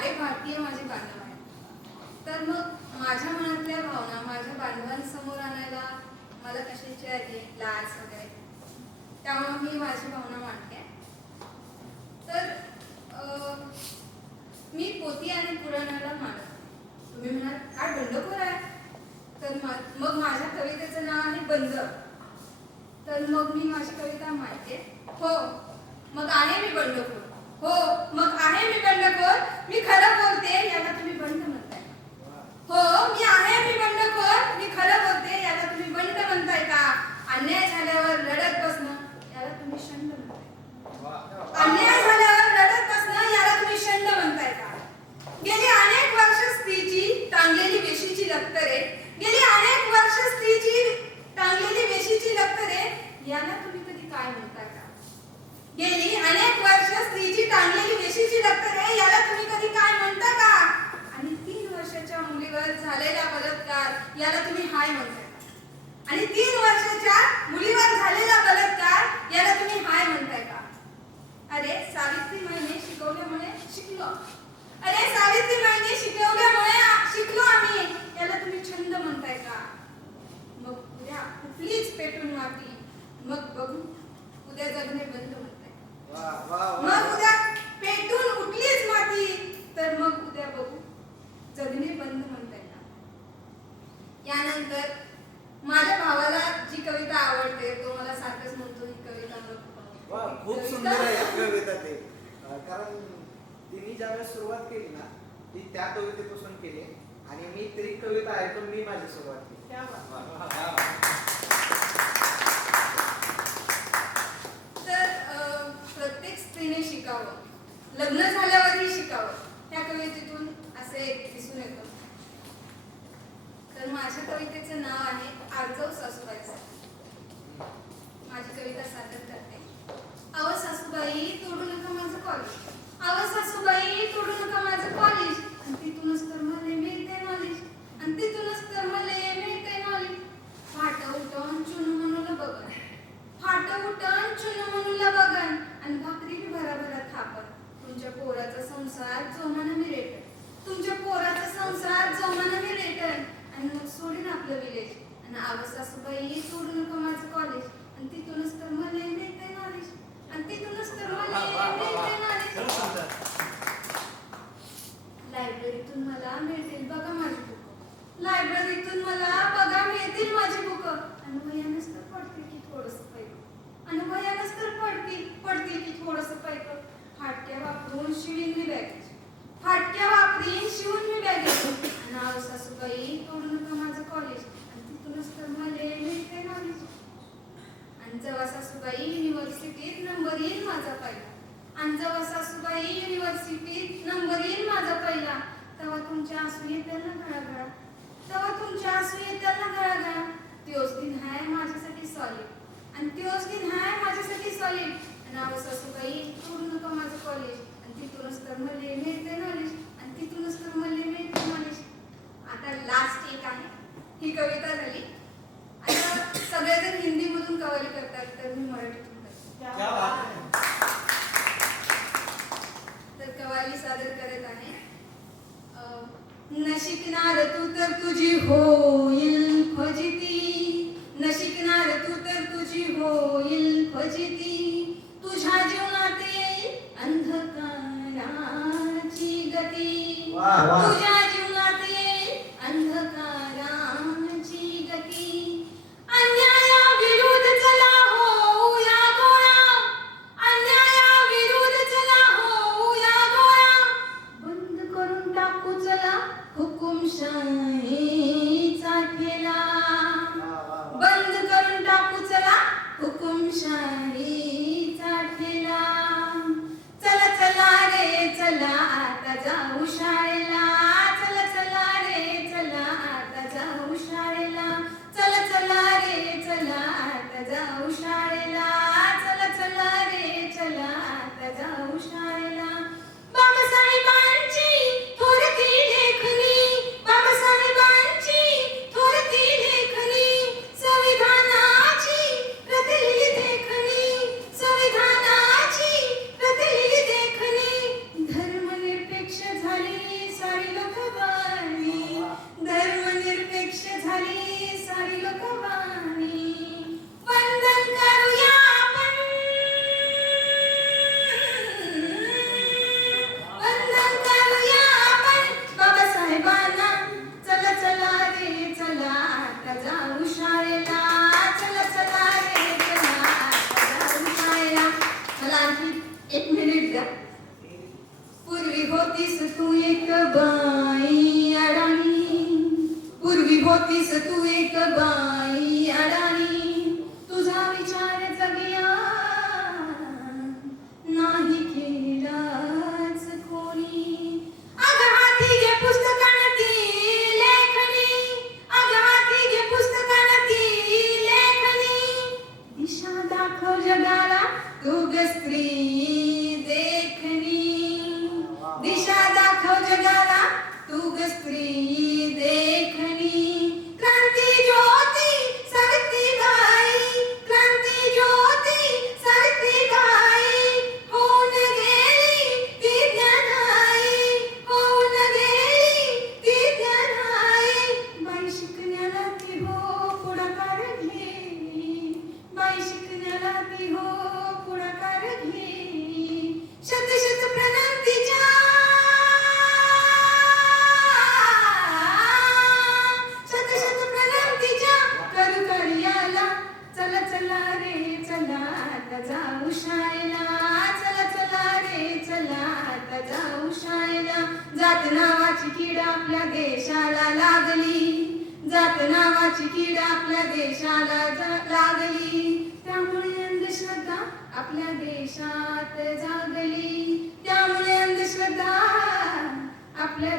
सारे भारतीय माझे बांधव आहेत. तर मग माझ्या मनातल्या भावना माझ्या बांधवांसमोर आणायला मला कशाची आहे लाज वगैरे, त्यामुळे मी माझी भावना मांडते. तर मी पोथी आणि पुराणाला मानते. तुम्ही म्हणाल काय बंडखोर आहे, तर मग माझ्या कवितेचं नाव आहे बंद. तर मग मी माझी कविता मांडते. हो मग आहे मी बंडखोर, हो मग आहे मी बंडखोर, मी खरं बोलते याला तुम्ही बंड म्हणताय. हो मी आहे मी बंडखोर, मी खरं बोलते याला तुम्ही बंड म्हणताय का? अन्याय झाल्यावर लढत बसणं याला तुम्ही शंड म्हणताय. अन्याय झाल्यावर लढत बसणं याला तुम्ही शंड म्हणताय का? गेली अनेक वर्ष स्त्रीची टांगलेली वेशीची लक्तरे, गेली अनेक वर्ष स्त्रीची टांगलेली वेशीची लक्तरे याला तुम्ही कधी काय म्हणता का? गेली अनेक वर्ष स्त्रीची टांगलेली वेशीची लक्तरे याला तुम्ही कधी काय म्हणता का? आणि 3 वर्षाच्या मुलीवर झालेला बलात्कार याला तुम्ही हाय म्हणताय का? आणि 3 वर्षाच्या मुलीवर झालेला बलात्कार याला तुम्ही हाय म्हणताय का? अरे सावित्रीबाईंनी शिकवल्यामुळे शिकलो, अरे सावित्रीबाईंनी शिकवल्यामुळे शिकलो आम्ही याला तुम्ही छंद म्हणताय का? मग उद्या कुठलीच पेटून माती, मग बघू उद्या जगणे बंद म्हणताय. मग उद्या पेटून उठलीच माती, तर मग उद्या बघू जगणे बंद म्हणताय का? यानंतर माझ्या भावाला जी कविता आवडते तो मला सारखंच म्हणतो ही कविता मला खूप सुंदर आहे कविता ते. कारण तिने ज्यावेळेस सुरुवात केली ना ती त्या कवितेपासून केली आणि मी तरी कविता ऐकून मी माझी सुरुवात केली. तर प्रत्येक स्त्रीने शिकावं, लग्न झाल्यावरही शिकावं, त्या कवितेतून असे दिसून येतं. तर माझ्या कवितेचं नाव आहे आर्जव सासूबाईसाठी. माझी कविता सादर करते. अव सासूबाई तोडू नका माझं कॉलेज, अव सासूबाई तोडू नका माझं कॉलेज, आणि तिथूनच तर मला मिळते नॉलेज, आणि तिथूनच तर मला मिळते नॉलेज. फाट उठून चुनू म्हणूला बघन, फाट उठून चुनू म्हणूला बघन, आणि भाकरी बी भराभरा थापन. तुमच्या पोराचा संसार जोमानं मी रेटन, तुमच्या पोराचा संसार जोमानं मी रेटन, आणि मग सोडीन आपलं विलेज. आणि अव सासूबाई तोडू नका माझं कॉलेज, आणि तिथूनच तर मला मिळते नॉलेज, आणि तिथूनच तर मला मिळते नॉलेज. लायब्ररीतून मला मिळतील बघा माझी बुक, लायब्ररीतून मला बघा मिळतील माझी बुक, आणि वयानंच तर पडतील की थोडंसं पैक, आणि वयानंच तर पडतील की थोडंसं पैक. फाटक्या वापरून शिवीन मी बॅगेज, फाटक्या वापरीन शिवून मी बॅगेज, आणि अव सासूबाई तोडू नका माझं कॉलेज, आणि तिथूनच तर मला मिळते नॉलेज. आणि जेव्हा सासूबाई युनिव्हर्सिटीत नंबर येईल माझा पहिला, आणि जेव्हा सासूबाई युनिव्हर्सिटीत नंबर येईल माझा पहिला, तेव्हा तुमच्या आसू येतील ना गळागळा, तेव्हा तुमच्या आसू येतील ना गळागळा. त्योच दिन हाय माझ्यासाठी सॉलिड, आणि त्योच दिन हाय माझ्यासाठी सॉलिड. आणि अव सासूबाई तोडू नका माझं कॉलेज, आणि तिथूनच तर मला मिळते नॉलेज, आणि तिथूनच तर मला मिळते नॉलेज. आता लास्ट एक आहे, ही कविता झाली. आता सगळेजण हिंदीमधून कव्वाली करतात तर मी मराठीतून करते. तर कव्वाली सादर करत आहे. न शिकणार तू तर तुझी होईल फजिती, न शिकणार तू तर तुझी होईल फजिती, तुझ्या जीवनात येईल अंधकाराची गती, तुझ्या जीवनात येईल अंधकाराची गती. अन्यायाविरुद्ध चला होऊया गोळा, अन्यायाविरुद्ध चला होऊया गोळा, बंद करून टाकू चला हुकुमशाहीचा ठेला, बंद करून टाकू चला हुकुमशाहीचा ठेला. चला चला रे चला आता जाऊ शाळेला, होतीस तू एक बाई अडाणी, पूर्वी होतीस तू एक बाई अडाणी, तुझा विचार जगिया नाही केलाच कोणी. अग हाती घे पुस्तकांती लेखणी, अग हाती घे पुस्तकांती लेखणी, दिशा दाखव जगाला तू ग स्त्री देखणी, दिशा दाखव जगाला तू ग स्त्री देखणी. क्रांती ज्योती सरती बाई, क्रांती ज्योती सरती बाई, होऊन गेली ती ज्ञानाई, होऊन गेली ती ज्ञानाई. बाई शिकण्याला ती हो पुढाकार घे, बाई शिकण्याला ती हो पुढाकार घे. शत शत प्रणंतीच्या, शत शत प्रणंतीच्या करू कार्याला. चला चला रे चला आता जाऊ शाळेला, चला चला रे चला आता जाऊ शाळेला. जात नावाची कीड आपल्या देशाला लागली, जात नावाची कीड आपल्या देशाला लागली. त्यामुळे अंधश्रद्धा आपल्या देशात जागली, त्यामुळे अंधश्रद्धा आपल्या